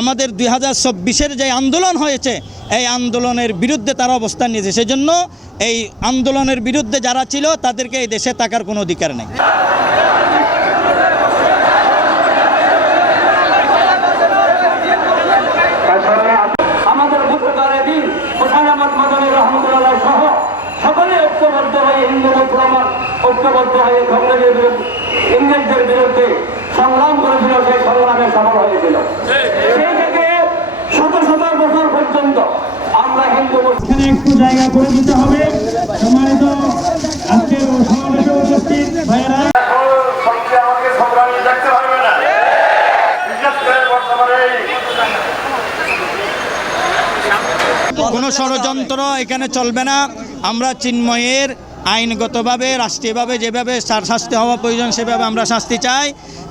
আমাদের দুই হাজার চব্বিশের যে আন্দোলন হয়েছে, এই আন্দোলনের বিরুদ্ধে তারা অবস্থান নিয়েছে। সেজন্য এই আন্দোলনের বিরুদ্ধে যারা ছিল, তাদেরকে এই দেশে থাকার কোনো অধিকার নেই। ইংরেজদের বিরুদ্ধে সংগ্রাম করেছিল, সেই সংগ্রামে সফল হয়েছিল। এখানে একটু জায়গা করে দিতে হবে। সম্মানিত আজকের সমাবেশে উপস্থিত ভাইয়েরা। কোনো ষড়যন্ত্র এখানে চলবে না। আমরা চিন্ময়ের আইনগতভাবে রাষ্ট্রীয়ভাবে যেভাবে তার শাস্তি হওয়া প্রয়োজন সেভাবে আমরা শাস্তি চাই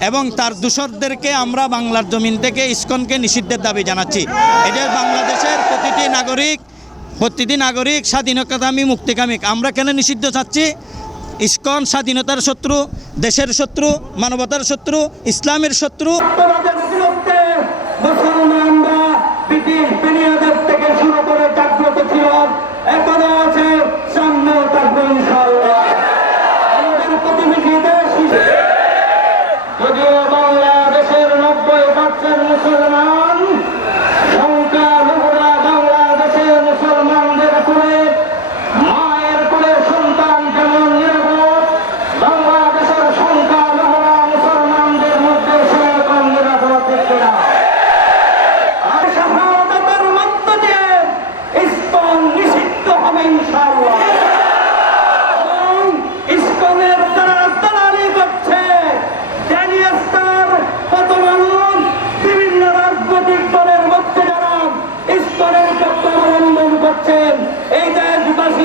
এবং তার দূষরদেরকে আমরা বাংলার জমিন থেকে ইস্কনকে নিষিদ্ধের দাবি জানাচ্ছি। এটা বাংলাদেশের প্রতিটি নাগরিক প্রতিটি নাগরিক স্বাধীনতাকামী মুক্তিকামিক আমরা কেন নিষিদ্ধ চাচ্ছি? ইস্কন স্বাধীনতার শত্রু, দেশের শত্রু, মানবতার শত্রু, ইসলামের শত্রু।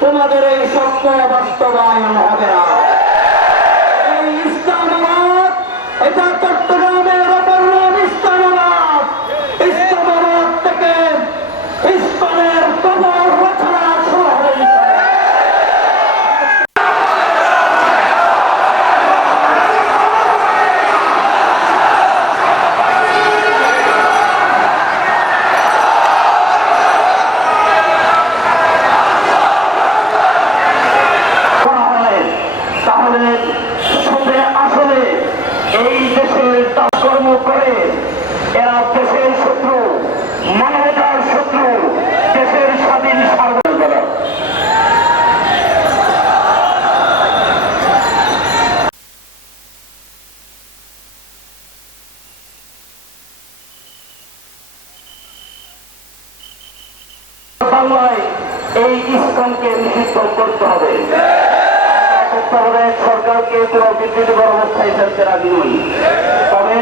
তোমাদের এই স্বপ্ন বাস্তবায়ন হবে না এই ইসলামাবাদ এটা চট্টগ্রামের অপর নাম ইসলামাবাদ ইসলামাবাদ থেকে ইসলামের কবর রচনা শুরু হয়েছে করা হয় তাহলে শুধু আসলে এই দেশের কাজকর্ম করে এরা দেশের শত্রু মানবতার শত্রু দেশের স্বাধীন সার্বভৌমতা বাংলায় এই ইসলামকে নিষিদ্ধ করতে হবে। করতে হবে, সরকারকে কোনো বিবৃতি অবস্থায় ফেলতে রাজি নই। তবে